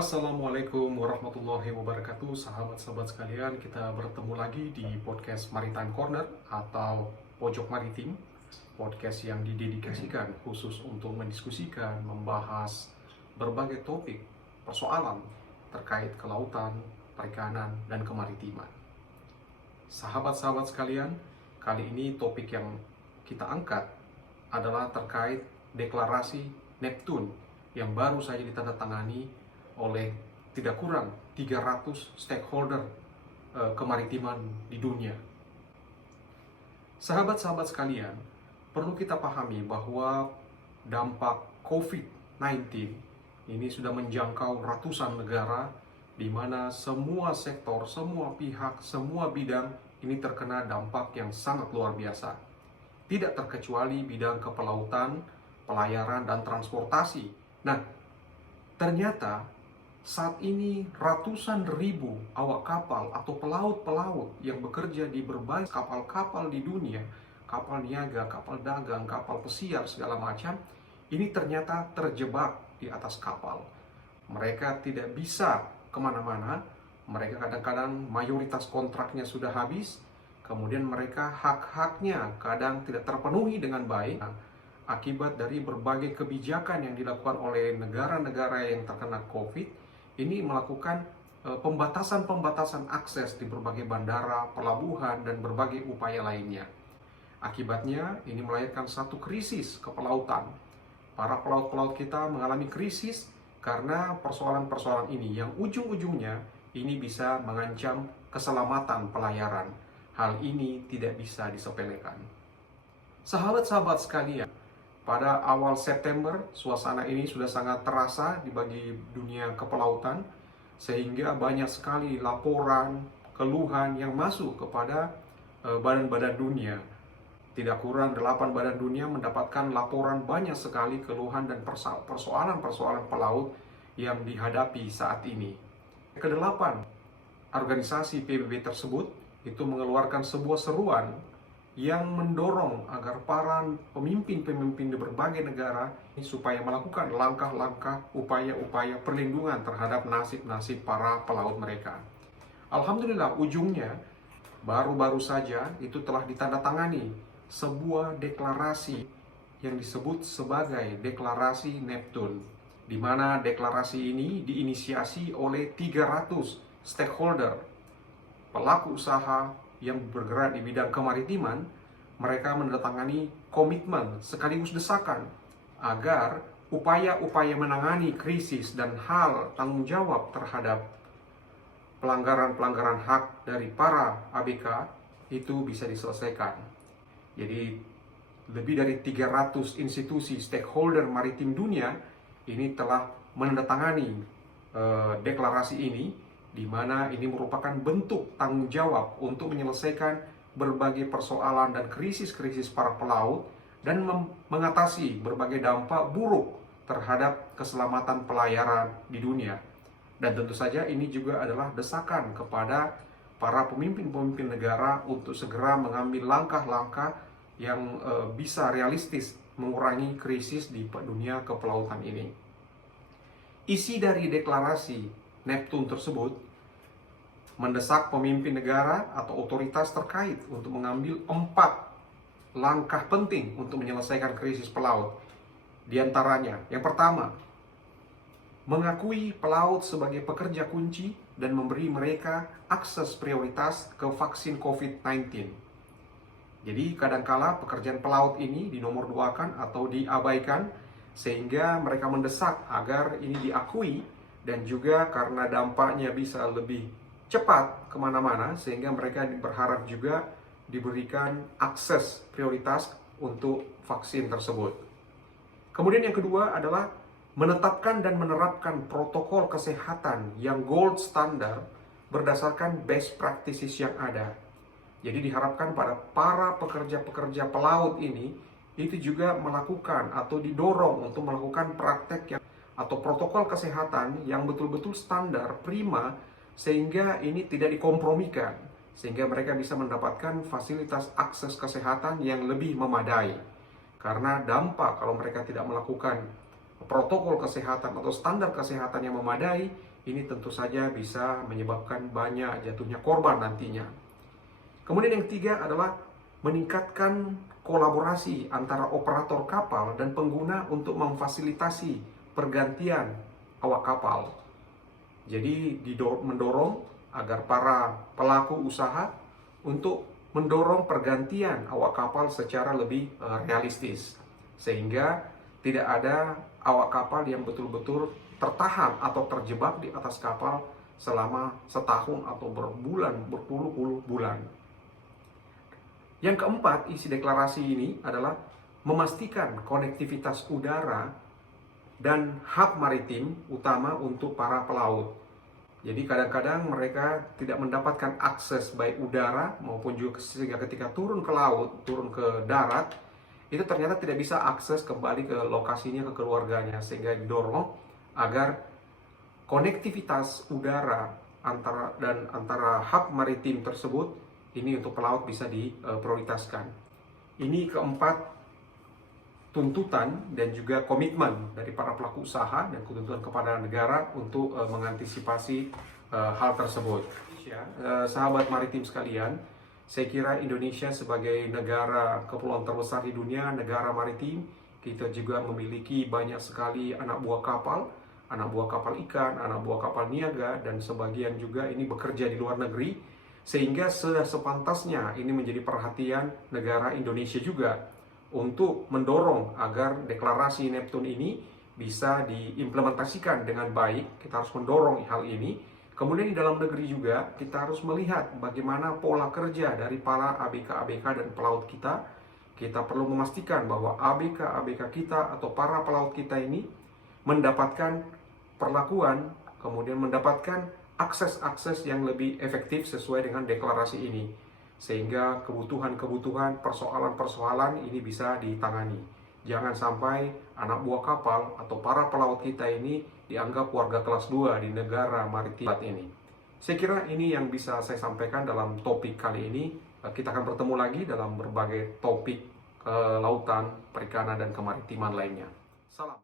Assalamualaikum warahmatullahi wabarakatuh, sahabat-sahabat sekalian. Kita bertemu lagi di podcast Maritime Corner atau Pojok Maritim, podcast yang didedikasikan khusus untuk mendiskusikan, membahas berbagai topik, persoalan terkait kelautan, perikanan, dan kemaritiman. Sahabat-sahabat sekalian, kali ini topik yang kita angkat adalah terkait deklarasi Neptune yang baru saja ditandatangani oleh tidak kurang 300 stakeholder kemaritiman di dunia. Sahabat-sahabat sekalian, perlu kita pahami bahwa dampak COVID-19 ini sudah menjangkau ratusan negara, di mana semua sektor, semua pihak, semua bidang ini terkena dampak yang sangat luar biasa. Tidak terkecuali bidang kepelautan, pelayaran, dan transportasi. Nah, ternyata saat ini ratusan ribu awak kapal atau pelaut-pelaut yang bekerja di berbagai kapal-kapal di dunia, kapal niaga, kapal dagang, kapal pesiar, segala macam, ini ternyata terjebak di atas kapal. Mereka tidak bisa kemana-mana, mereka kadang-kadang mayoritas kontraknya sudah habis, kemudian mereka hak-haknya kadang tidak terpenuhi dengan baik, akibat dari berbagai kebijakan yang dilakukan oleh negara-negara yang terkena COVID, ini melakukan pembatasan-pembatasan akses di berbagai bandara, pelabuhan, dan berbagai upaya lainnya. Akibatnya, ini melahirkan satu krisis kepelautan. Para pelaut-pelaut kita mengalami krisis karena persoalan-persoalan ini yang ujung-ujungnya ini bisa mengancam keselamatan pelayaran. Hal ini tidak bisa disepelekan. Sahabat-sahabat sekalian, pada awal September, suasana ini sudah sangat terasa di bagi dunia kepelautan, sehingga banyak sekali laporan, keluhan yang masuk kepada badan-badan dunia. Tidak kurang 8 badan dunia mendapatkan laporan banyak sekali keluhan dan persoalan-persoalan pelaut yang dihadapi saat ini. Kedelapan organisasi PBB tersebut itu mengeluarkan sebuah seruan yang mendorong agar para pemimpin-pemimpin di berbagai negara supaya melakukan langkah-langkah, upaya-upaya perlindungan terhadap nasib-nasib para pelaut mereka. Alhamdulillah, ujungnya baru-baru saja itu telah ditandatangani sebuah deklarasi yang disebut sebagai deklarasi Neptune, di mana deklarasi ini diinisiasi oleh 300 stakeholder, pelaku usaha yang bergerak di bidang kemaritiman. Mereka menandatangani komitmen sekaligus desakan agar upaya-upaya menangani krisis dan hal tanggung jawab terhadap pelanggaran-pelanggaran hak dari para ABK itu bisa diselesaikan. Jadi lebih dari 300 institusi stakeholder maritim dunia ini telah menandatangani deklarasi ini, di mana ini merupakan bentuk tanggung jawab untuk menyelesaikan berbagai persoalan dan krisis-krisis para pelaut dan mengatasi berbagai dampak buruk terhadap keselamatan pelayaran di dunia. Dan tentu saja ini juga adalah desakan kepada para pemimpin-pemimpin negara untuk segera mengambil langkah-langkah yang bisa realistis mengurangi krisis di dunia kepelautan ini. Isi dari deklarasi Neptune tersebut mendesak pemimpin negara atau otoritas terkait untuk mengambil 4 langkah penting untuk menyelesaikan krisis pelaut. Di antaranya, yang pertama, mengakui pelaut sebagai pekerja kunci dan memberi mereka akses prioritas ke vaksin COVID-19. Jadi kadangkala pekerjaan pelaut ini dinomorduakan atau diabaikan, sehingga mereka mendesak agar ini diakui, dan juga karena dampaknya bisa lebih cepat kemana-mana, sehingga mereka berharap juga diberikan akses prioritas untuk vaksin tersebut. Kemudian yang kedua adalah menetapkan dan menerapkan protokol kesehatan yang gold standard berdasarkan best practices yang ada. Jadi diharapkan pada para pekerja-pekerja pelaut ini itu juga melakukan atau didorong untuk melakukan praktek yang atau protokol kesehatan yang betul-betul standar, prima, sehingga ini tidak dikompromikan, sehingga mereka bisa mendapatkan fasilitas akses kesehatan yang lebih memadai. Karena dampak kalau mereka tidak melakukan protokol kesehatan atau standar kesehatan yang memadai, ini tentu saja bisa menyebabkan banyak jatuhnya korban nantinya. Kemudian yang ketiga adalah meningkatkan kolaborasi antara operator kapal dan pengguna untuk memfasilitasi pergantian awak kapal. Jadi mendorong agar para pelaku usaha untuk mendorong pergantian awak kapal secara lebih realistis, sehingga tidak ada awak kapal yang betul-betul tertahan atau terjebak di atas kapal selama setahun atau berpuluh-puluh bulan. Yang keempat, isi deklarasi ini adalah memastikan konektivitas udara dan hub maritim utama untuk para pelaut. Jadi kadang-kadang mereka tidak mendapatkan akses baik udara maupun juga sehingga ketika turun ke laut, turun ke darat, itu ternyata tidak bisa akses kembali ke lokasinya, ke keluarganya, sehingga didorong agar konektivitas udara antara hub maritim tersebut ini untuk pelaut bisa diprioritaskan. Ini keempat tuntutan dan juga komitmen dari para pelaku usaha dan tuntutan kepada negara untuk mengantisipasi hal tersebut. Sahabat maritim sekalian, saya kira Indonesia sebagai negara kepulauan terbesar di dunia, negara maritim, kita juga memiliki banyak sekali anak buah kapal ikan, anak buah kapal niaga, dan sebagian juga ini bekerja di luar negeri, sehingga sudah sepantasnya ini menjadi perhatian negara Indonesia juga untuk mendorong agar deklarasi Neptune ini bisa diimplementasikan dengan baik. Kita harus mendorong hal ini. Kemudian di dalam negeri juga kita harus melihat bagaimana pola kerja dari para ABK-ABK dan pelaut kita. Kita perlu memastikan bahwa ABK-ABK kita atau para pelaut kita ini mendapatkan perlakuan, kemudian mendapatkan akses-akses yang lebih efektif sesuai dengan deklarasi ini, sehingga kebutuhan-kebutuhan, persoalan-persoalan ini bisa ditangani. Jangan sampai anak buah kapal atau para pelaut kita ini dianggap warga kelas 2 di negara maritim ini. Saya kira ini yang bisa saya sampaikan dalam topik kali ini. Kita akan bertemu lagi dalam berbagai topik kelautan, perikanan, dan kemaritiman lainnya. Salam.